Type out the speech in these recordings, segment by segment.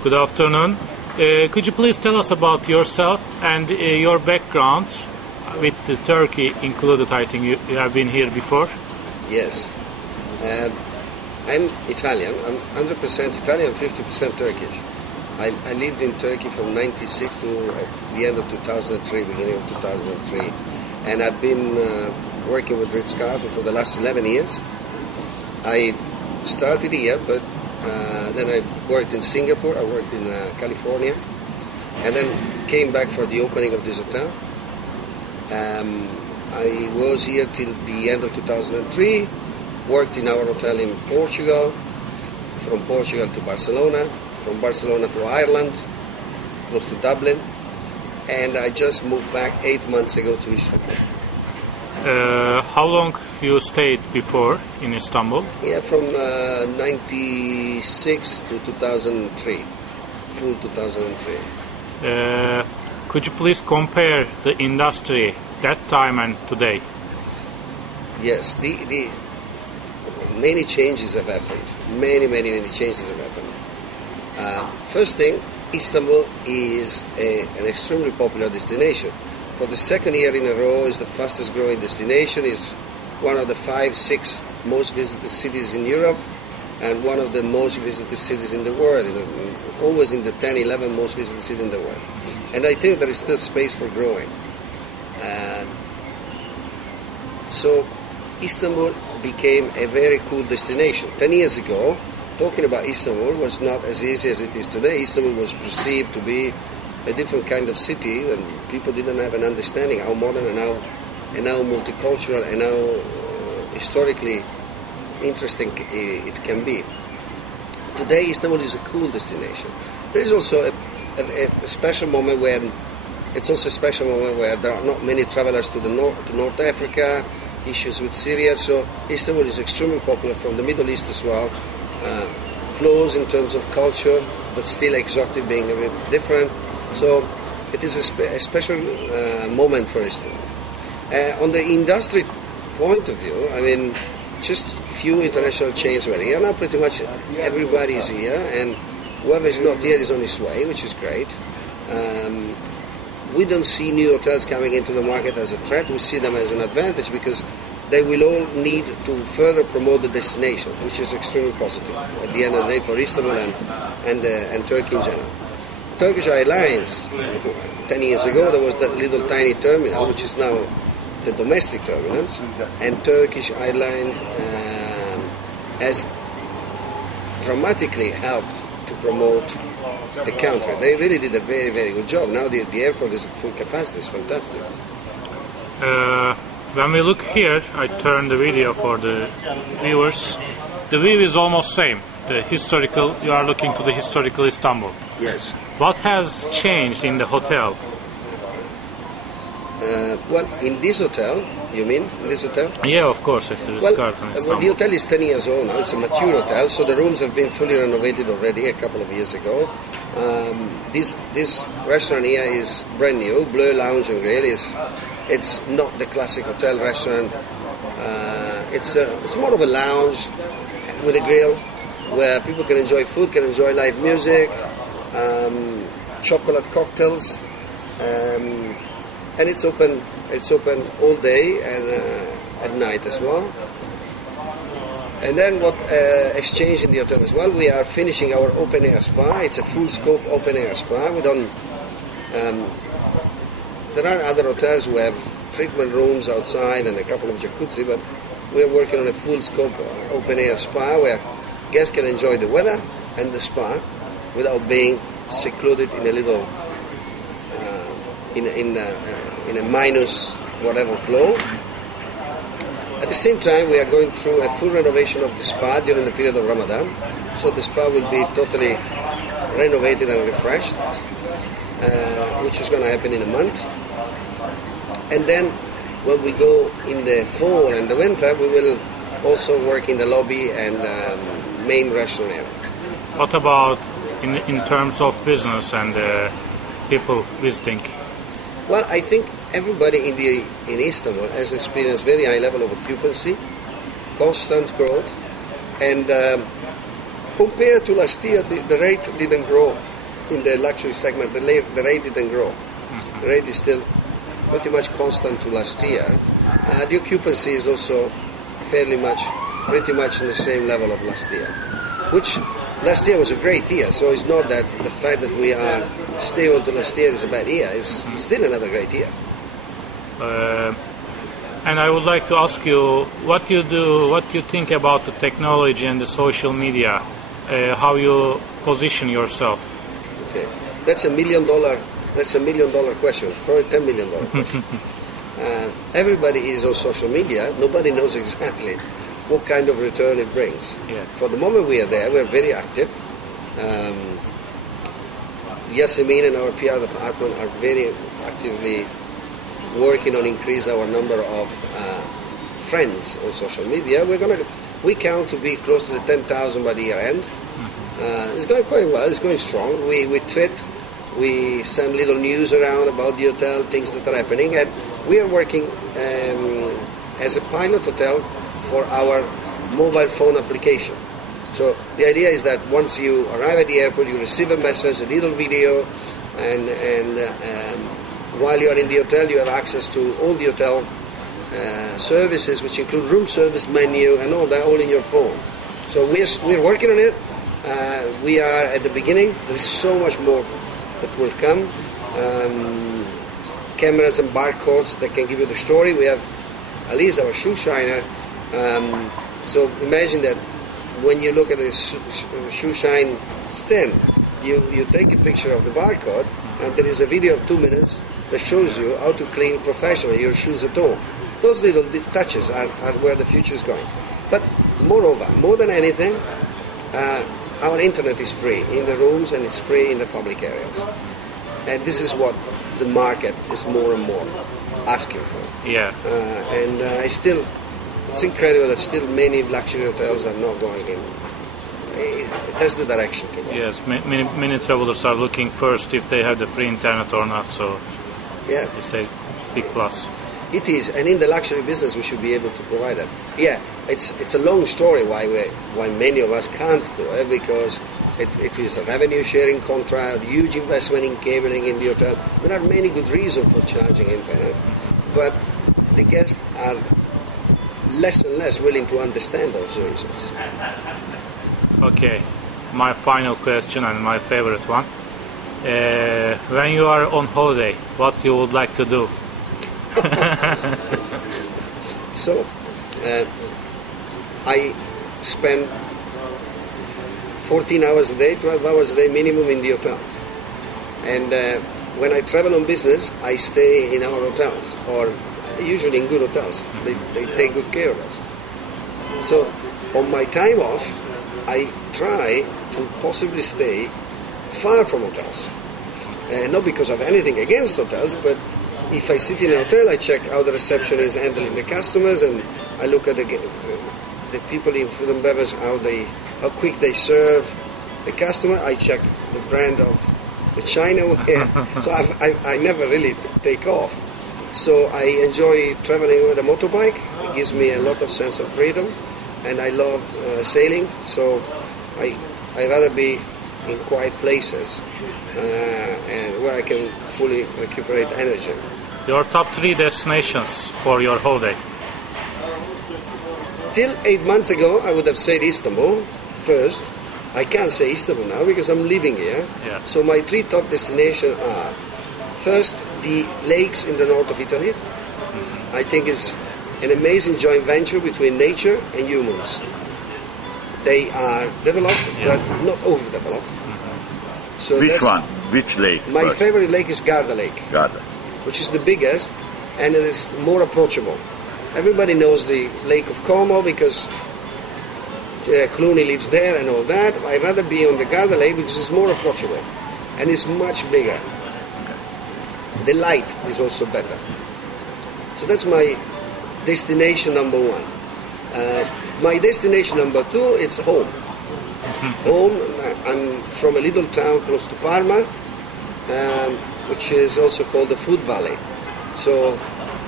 Good afternoon. Could you please tell us about yourself and your background with the Turkey included? I think you have been here before. Yes. I'm Italian. I'm 100% Italian, 50% Turkish. I lived in Turkey from 96 to the end of 2003, beginning of 2003. And I've been working with Ritz Carlton for the last 11 years. I started here, but then I worked in Singapore, I worked in California, and then came back for the opening of this hotel. I was here till the end of 2003, worked in our hotel in Portugal, from Portugal to Barcelona, from Barcelona to Ireland, close to Dublin, and I just moved back 8 months ago to Istanbul. How long you stayed before in Istanbul? Yeah, from 96 to 2003, full 2003. Could you please compare the industry that time and today? Yes, the many changes have happened. Many changes have happened. First thing, Istanbul is an extremely popular destination. For the second year in a row, is the fastest growing destination. Is one of the 5-6 most visited cities in Europe, and one of the most visited cities in the world. Always in the 10-11 most visited cities in the world. And I think there is still space for growing. So Istanbul became a very cool destination. 10 years ago, talking about Istanbul was not as easy as it is today. Istanbul was perceived to be a different kind of city, and people didn't have an understanding how modern and how multicultural and how historically interesting it can be. Today, Istanbul is a cool destination. There is also a special moment where there are not many travelers to North Africa, issues with Syria, so Istanbul is extremely popular from the Middle East as well. Close in terms of culture, but still exotic, being a bit different. So it is a special moment for Istanbul. On the industry point of view, I mean, just few international chains were here. Now pretty much everybody is here, and whoever is not here is on his way, which is great. We don't see new hotels coming into the market as a threat. We see them as an advantage because they will all need to further promote the destination, which is extremely positive at the end of the day for Istanbul and Turkey in general. Turkish Airlines, 10 years ago, there was that little tiny terminal, which is now the domestic terminals, and Turkish Airlines has dramatically helped to promote the country. They really did a very good job. Now the airport is at full capacity. It's fantastic. When we look here, I turn the video for the viewers. The view is almost same. The historical, you are looking to the historical Istanbul. Yes. What has changed in the hotel? Well, in this hotel, you mean? In this hotel? Yeah, of course, at the Ritz Carlton Istanbul. Well, the hotel is 10 years old now. It's a mature hotel, so the rooms have been fully renovated already a couple of years ago. This restaurant here is brand new. Bleu Lounge and Grill it's not the classic hotel restaurant. It's more of a lounge with a grill where people can enjoy food, can enjoy live music, chocolate cocktails, and it's open all day and at night as well. And then what has changed in the hotel as well, we are finishing our open air spa. It's a full scope open air spa. There are other hotels who have treatment rooms outside and a couple of jacuzzi, but we're working on a full scope open air spa where guests can enjoy the weather and the spa without being secluded in a little in a minus whatever flow. At the same time, we are going through a full renovation of the spa during the period of Ramadan, so the spa will be totally renovated and refreshed, which is going to happen in a month. And then when we go in the fall and the winter, we will also work in the lobby and main restaurant area. What about in terms of business and people visiting? Well, I think everybody in Istanbul has experienced very high level of occupancy, constant growth, and compared to last year, the rate didn't grow in the luxury segment. The rate didn't grow. The rate is still pretty much constant to last year. The occupancy is also pretty much in the same level of last year, which last year was a great year. So it's not that the fact that we are staying on to last year is a bad year. It's still another great year. And I would like to ask you what you think about the technology and the social media, how you position yourself. Okay, that's $1 million. That's $1 million question, probably $10 million question. Everybody is on social media. Nobody knows exactly what kind of return it brings. Yeah. For the moment we are there, we are very active. Yasemin and our PR department are very actively working on increase our number of friends on social media. We count to be close to the 10,000 by the year end. It's going quite well. It's going strong. We tweet, we send little news around about the hotel, things that are happening, and we are working as a pilot hotel for our mobile phone application. So the idea is that once you arrive at the airport, you receive a message, a little video, and while you are in the hotel, you have access to all the hotel services, which include room service, menu, and all that, all in your phone. So we're working on it. We are at the beginning. There is so much more that will come. Cameras and barcodes that can give you the story. We have at least our shoe shiner. So imagine that when you look at the shoe shine stand, you take a picture of the barcode, and there is a video of 2 minutes that shows you how to clean professionally your shoes at home. Those little touches are where the future is going. But moreover, more than anything, our internet is free in the rooms and it's free in the public areas. And this is what the market is more and more asking for. Yeah. It's incredible that still many luxury hotels are not going in. That's the direction to go. Yes, many travelers are looking first if they have the free internet or not. So yeah, it's a big plus. It is, and in the luxury business, we should be able to provide that. Yeah, it's a long story why many of us can't do it, because it is a revenue sharing contract, huge investment in cabling in the hotel. There are many good reasons for charging internet, but the guests are less and less willing to understand those reasons. Okay, my final question and my favorite one. When you are on holiday, what you would like to do? So, I spend 14 hours a day, 12 hours a day minimum in the hotel. And when I travel on business, I stay in our hotels, or usually in good hotels. They take good care of us. So, on my time off, I try to possibly stay far from hotels. Not because of anything against hotels, but if I sit in a hotel, I check how the reception is handling the customers, and I look at the people in food and beverage, how quick they serve the customer. I check the brand of the chinaware. So I never really take off. So I enjoy traveling with a motorbike. It gives me a lot of sense of freedom, and I love sailing. So I rather be in quiet places and where I can fully recuperate energy. Your top 3 destinations for your holiday? Till 8 months ago, I would have said Istanbul first. I can't say Istanbul now because I'm living here. Yeah. So my 3 top destinations are, first, the lakes in the north of Italy. I think it's an amazing joint venture between nature and humans. They are developed, but not overdeveloped. So which one? Which lake? My favorite lake is Garda Lake. Garda. Which is the biggest, and it is more approachable. Everybody knows the Lake of Como because Clooney lives there and all that. I'd rather be on the Garda Lake because it's more approachable and it's much bigger. The light is also better. So that's my destination number 1. My destination number 2, it's home. Home, I'm from a little town close to Parma, which is also called the Food Valley. So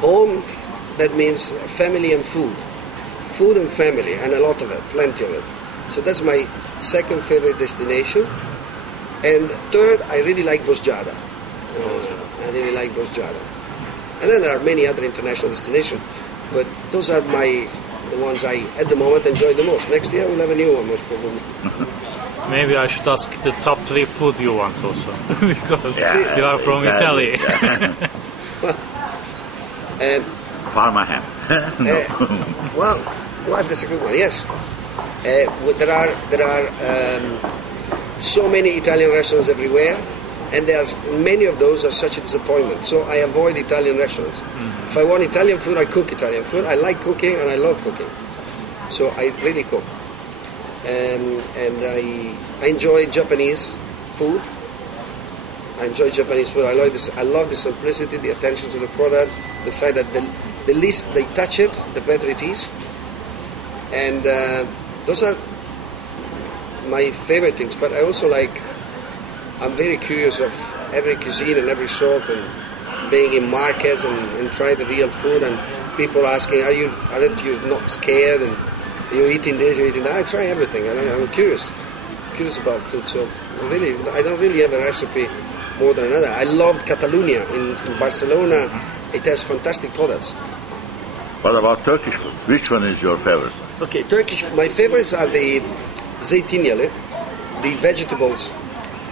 home, that means family and food. Food and family, and a lot of it, plenty of it. So that's my second favorite destination, and third, I really like Bosjada. I really like Bosjada. And then there are many other international destinations, but those are the ones I, at the moment, enjoy the most. Next year we'll have a new one, most probably. Maybe I should ask the top 3 food you want also, because Yeah, you are from Italy. Parma ham. No. Well, that's a good one. Yes, there are so many Italian restaurants everywhere, and many of those are such a disappointment. So I avoid Italian restaurants. Mm-hmm. If I want Italian food, I cook Italian food. I like cooking and I love cooking, so I really cook. And I enjoy Japanese food. I love the simplicity, the attention to the product, the fact that the least they touch it, the better it is. And those are my favorite things. But I also I'm very curious of every cuisine and every sort, and being in markets and try the real food, and people asking, aren't you not scared, and you're eating this, you're eating that. I try everything, and I'm curious about food. So really, I don't really have a recipe more than another. I loved Catalonia in Barcelona. It has fantastic products. What about Turkish food? Which one is your favorite? Okay, Turkish. My favorites are the zeytinyali, the vegetables,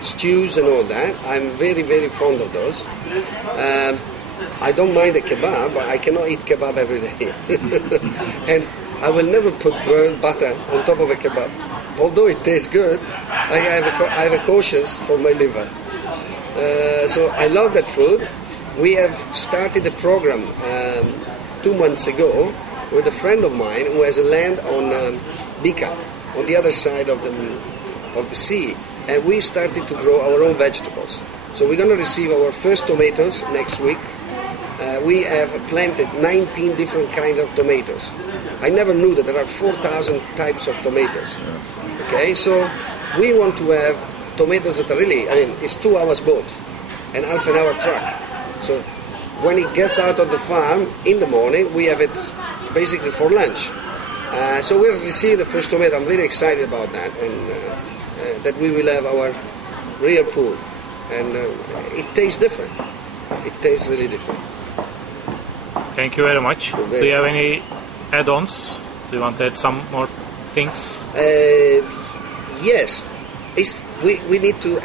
stews and all that. I'm very, very fond of those. I don't mind a kebab, but I cannot eat kebab every day. And I will never put burnt butter on top of a kebab. Although it tastes good, I have a conscience for my liver. So I love that food. We have started a program 2 months ago with a friend of mine who has a land on Bika, on the other side of the sea, and we started to grow our own vegetables. So we're going to receive our first tomatoes next week. We have planted 19 different kinds of tomatoes. I never knew that there are 4,000 types of tomatoes. Okay, so we want to have tomatoes that are really, it's 2 hours boat and half an hour truck. So when it gets out of the farm in the morning, we have it basically for lunch. So we're receiving the first tomato. I'm very excited about that, and that we will have our real food. And it tastes different. It tastes really different. Thank you very much. Do you have any add-ons? Do you want to add some more things? Yes. We need to,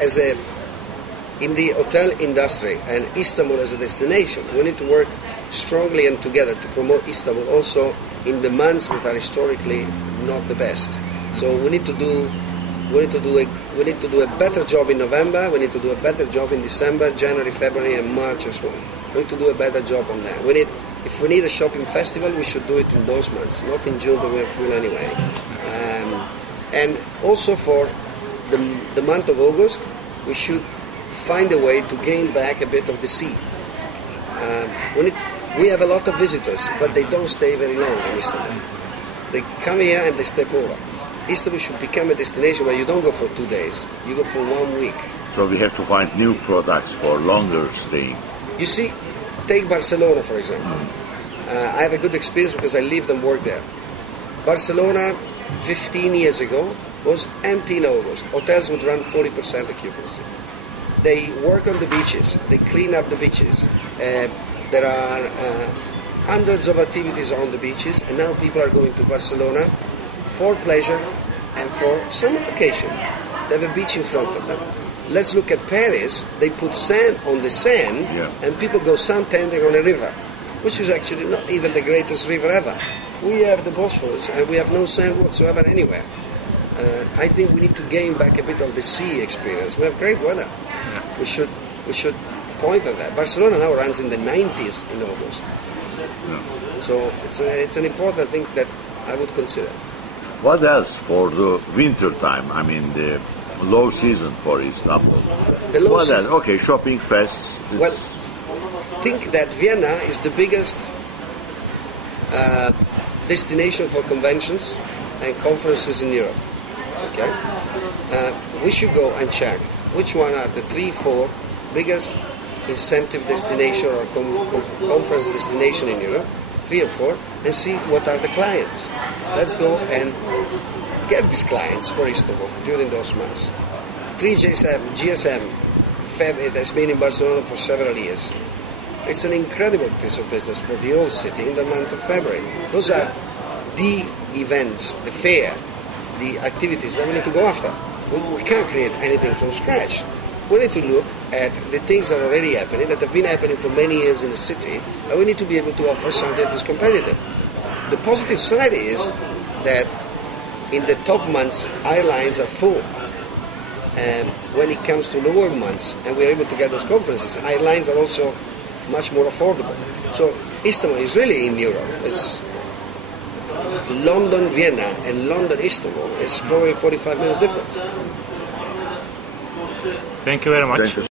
in the hotel industry and Istanbul as a destination, we need to work strongly and together to promote Istanbul also in the months that are historically not the best. So we need to do a better job in November. We need to do a better job in December, January, February, and March as well. We need to do a better job on that. If we need a shopping festival, we should do it in those months, not in June, that we're full anyway. And also for the month of August, we should find a way to gain back a bit of the sea. We have a lot of visitors, but they don't stay very long in Istanbul. They come here and they step over. Istanbul should become a destination where you don't go for 2 days, you go for 1 week. So we have to find new products for longer staying. You see, take Barcelona for example. I have a good experience because I lived and worked there. Barcelona 15 years ago was empty in August. Hotels would run 40% occupancy. They work on the beaches, they clean up the beaches. There are hundreds of activities on the beaches, and now people are going to Barcelona for pleasure and for summer vacation. They have a beach in front of them. Let's look at Paris. They put sand on the sand, and people go suntanning on a river, which is actually not even the greatest river ever. We have the Bosphorus, and we have no sand whatsoever anywhere. I think we need to gain back a bit of the sea experience. We have great weather. We should point at that. Barcelona now runs in the 90s in August. So it's an important thing that I would consider. What else for the winter time? I mean, the low season for Istanbul. The low what season? else? Okay, shopping fests. Well, think that Vienna is the biggest destination for conventions and conferences in Europe. Okay, we should go and check which one are the 3-4 biggest incentive destination or conference destination in Europe, 3 or 4, and see what are the clients. Let's go and get these clients for Istanbul during those months. 3GSM, Feb, it has been in Barcelona for several years. It's an incredible piece of business for the old city in the month of February. Those are the events, the fair, the activities that we need to go after. We can't create anything from scratch. We need to look at the things that are already happening, that have been happening for many years in the city, and we need to be able to offer something that is competitive. The positive side is that in the top months, airlines are full. And when it comes to lower months, and we're able to get those conferences, airlines are also much more affordable. So Istanbul is really in Europe. It's London, Vienna, and London, Istanbul. It's probably 45 minutes difference. Thank you very much. Thank you.